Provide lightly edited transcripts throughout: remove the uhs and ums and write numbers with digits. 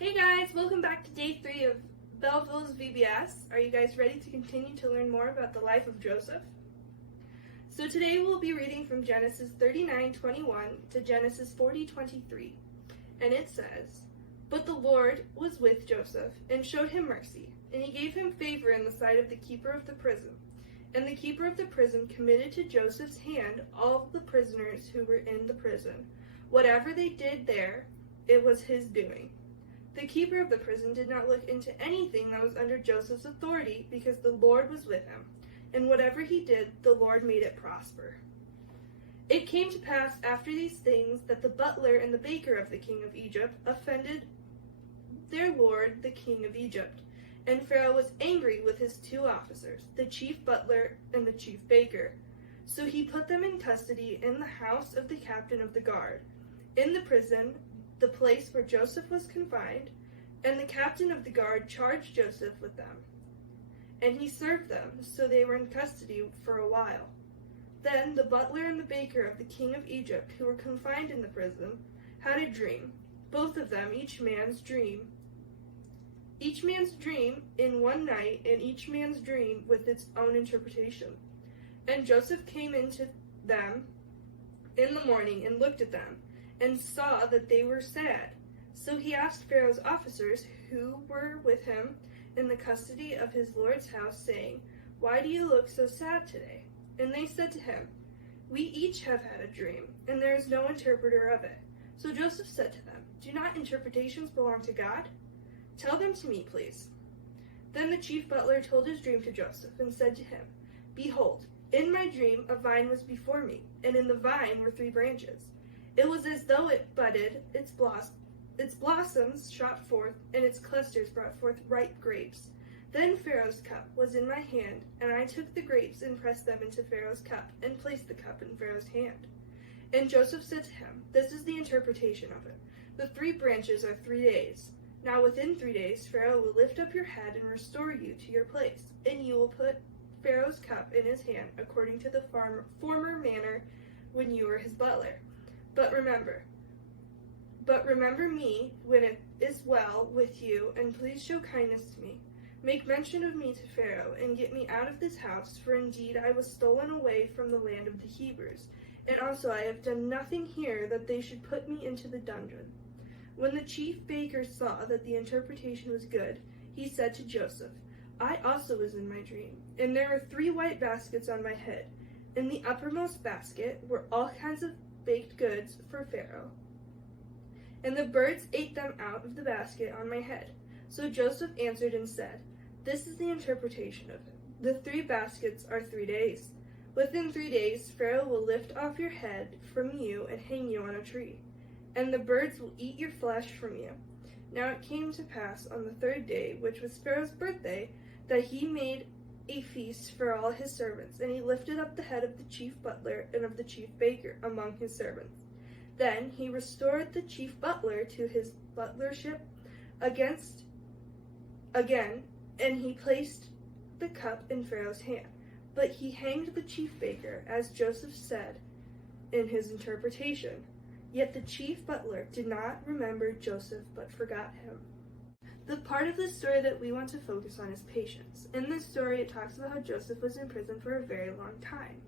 Hey guys, welcome back to day 3 of Belleville's VBS. Are you guys ready to continue to learn more about the life of Joseph? So today we'll be reading from Genesis 39:21 to Genesis 40:23. And it says, "But the Lord was with Joseph and showed him mercy, and he gave him favor in the sight of the keeper of the prison. And the keeper of the prison committed to Joseph's hand all the prisoners who were in the prison. Whatever they did there, it was his doing. The keeper of the prison did not look into anything that was under Joseph's authority because the Lord was with him, and whatever he did, the Lord made it prosper. It came to pass after these things that the butler and the baker of the king of Egypt offended their lord, the king of Egypt. And Pharaoh was angry with his 2 officers, the chief butler and the chief baker. So he put them in custody in the house of the captain of the guard, in the prison, the place where Joseph was confined, and the captain of the guard charged Joseph with them. And he served them, so they were in custody for a while. Then the butler and the baker of the king of Egypt, who were confined in the prison, had a dream, both of them each man's dream in one night, and each man's dream with its own interpretation. And Joseph came into them in the morning and looked at them, and saw that they were sad. So he asked Pharaoh's officers who were with him in the custody of his lord's house, saying, 'Why do you look so sad today?' And they said to him, 'We each have had a dream, and there is no interpreter of it.' So Joseph said to them, 'Do not interpretations belong to God? Tell them to me, please.' Then the chief butler told his dream to Joseph, and said to him, 'Behold, in my dream a vine was before me, and in the vine were 3 branches. It was as though it budded, its blossoms shot forth, and its clusters brought forth ripe grapes. Then Pharaoh's cup was in my hand, and I took the grapes and pressed them into Pharaoh's cup, and placed the cup in Pharaoh's hand.' And Joseph said to him, 'This is the interpretation of it. The 3 branches are 3 days. Now within 3 days Pharaoh will lift up your head and restore you to your place, and you will put Pharaoh's cup in his hand according to the former manner when you were his butler. But remember me when it is well with you, and please show kindness to me. Make mention of me to Pharaoh, and get me out of this house, for indeed I was stolen away from the land of the Hebrews, and also I have done nothing here that they should put me into the dungeon.' When the chief baker saw that the interpretation was good, he said to Joseph, 'I also was in my dream, and there were 3 white baskets on my head. In the uppermost basket were all kinds of baked goods for Pharaoh, and the birds ate them out of the basket on my head.' So Joseph answered and said, 'This is the interpretation of it. The 3 baskets are 3 days. Within 3 days Pharaoh will lift off your head from you and hang you on a tree, and the birds will eat your flesh from you.' Now it came to pass on the 3rd day, which was Pharaoh's birthday, that he made a feast for all his servants, and he lifted up the head of the chief butler and of the chief baker among his servants. Then he restored the chief butler to his butlership again, and he placed the cup in Pharaoh's hand. But he hanged the chief baker, as Joseph said in his interpretation. Yet the chief butler did not remember Joseph, but forgot him." The part of the story that we want to focus on is patience. In this story, it talks about how Joseph was in prison for a very long time.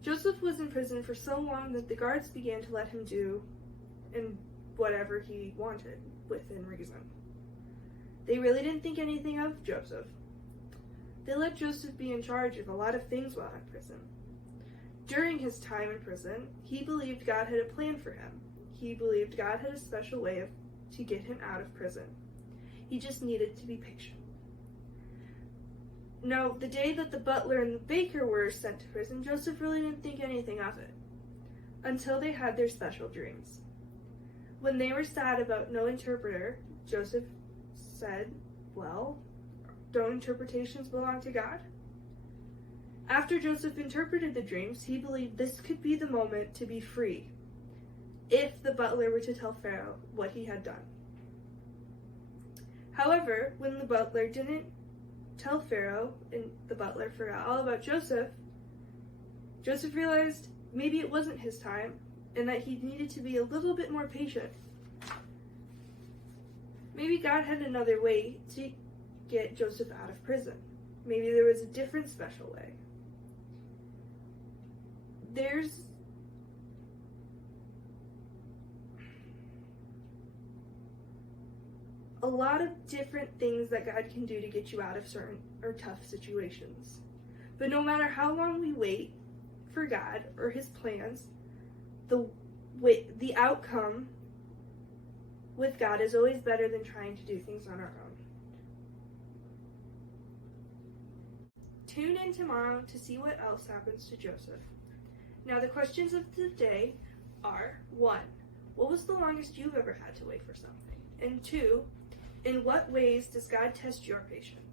Joseph was in prison for so long that the guards began to let him do whatever he wanted, within reason. They really didn't think anything of Joseph. They let Joseph be in charge of a lot of things while in prison. During his time in prison, he believed God had a plan for him. He believed God had a special way to get him out of prison. He just needed to be patient. Now, the day that the butler and the baker were sent to prison, Joseph really didn't think anything of it, until they had their special dreams. When they were sad about no interpreter, Joseph said, "Well, don't interpretations belong to God?" After Joseph interpreted the dreams, he believed this could be the moment to be free, if the butler were to tell Pharaoh what he had done. However, when the butler didn't tell Pharaoh, and the butler forgot all about Joseph realized maybe it wasn't his time, and that he needed to be a little bit more patient. Maybe God had another way to get Joseph out of prison. Maybe there was a different special way. There's a lot of different things that God can do to get you out of certain or tough situations. But no matter how long we wait for God or his plans, the outcome with God is always better than trying to do things on our own. Tune in tomorrow to see what else happens to Joseph. Now the questions of the day are: 1. What was the longest you've ever had to wait for something? And 2, in what ways does God test your patience?